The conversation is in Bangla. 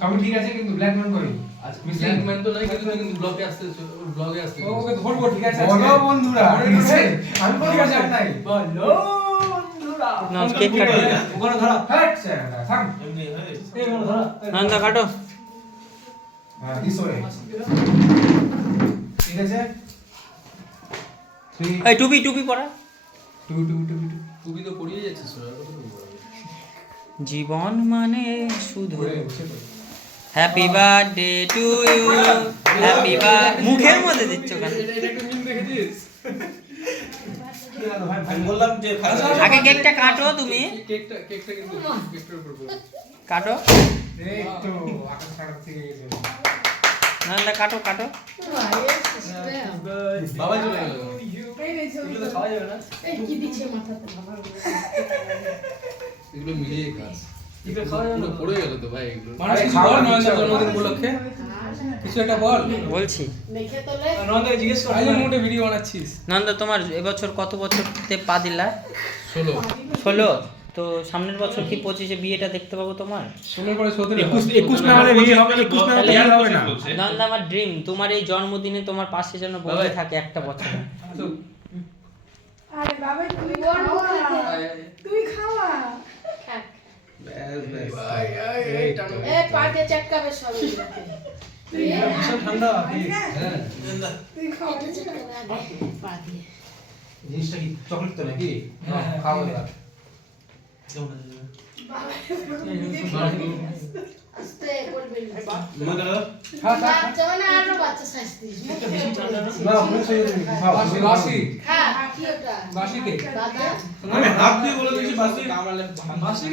সব ঠিক আছে কিন্তু ব্ল্যাক ম্যান কই আচ্ছা ব্ল্যাক ম্যান তো নাই কিন্তু ব্লগে আসছে ওকে ধরবো ঠিক আছে বলো বন্ধুরা ঠিক আছে আমি কোনো মজা নাই বলো বন্ধুরা নাও কেক কাটো ওখানে ধরা হ্যাট স্যার থাম এমনি হয় এই ওখানে ধরা নান্দা কাটো হ্যাঁ দিছরে ঠিক আছে এই টুপি পরা টুপি তো পরিয়ে যাচ্ছে সোনা জীবন মানে শুধু happy birthday to you happy birthday মুখের মধ্যে দিচ্ছ কেন এটা একটু মিম দেখেছিস আমি বললাম যে আগে কেকটা কাটো তুমি কেকটা কিন্তু কেকটার উপর পড়ে কাটো এই তো আকাশ কাটার থেকে গেছে নান্দা কাটো বাবা চলে গেল এগুলো তো খাওয়া যাবে না এগুলো মিলিয়ে কাজ এগুলো খাওয়া যাবে না পড়ে গেল তো ভাই এগুলো মানুষ কিছু বল নয়নদার জন্মদিন উপলক্ষে কিছু একটা বল বলছি নয়নদাকে জিজ্ঞেস কর আজ মোটে ভিডিও বানাচ্ছিস নন্দা তোমার এবছর কত বছরতে পা দিলা 16 তো সামনের বছর কি 25-এ বিয়েটা দেখতে পাবো তোমার শুনে পরে 17 21 না হলে বিয়ে হবে 21 না হলে বিয়ে হবে না নন্দা আমার ড্রিম তোমার এই জন্মদিনে তোমার পাশে যেন বসে থাকে একটা বছর আরে বাবা তুই খাওয়া ভাই এই টানো এ পাকে চটকাবে সব ভীষণ ঠান্ডা হ্যাঁ তুই খাওয়া পা দিয়ে জিনিসটা কি চকলেট তো নাকি খাও এবার আস্তে করবে খা না আরো বাচ্চা সাইজ না ফ্রেশ হয়ে যাবে খাও বাসি খা কি ওটা বাসি কে দাদা আমি হাত দিয়ে বলে দিয়েছি বাসি বাসি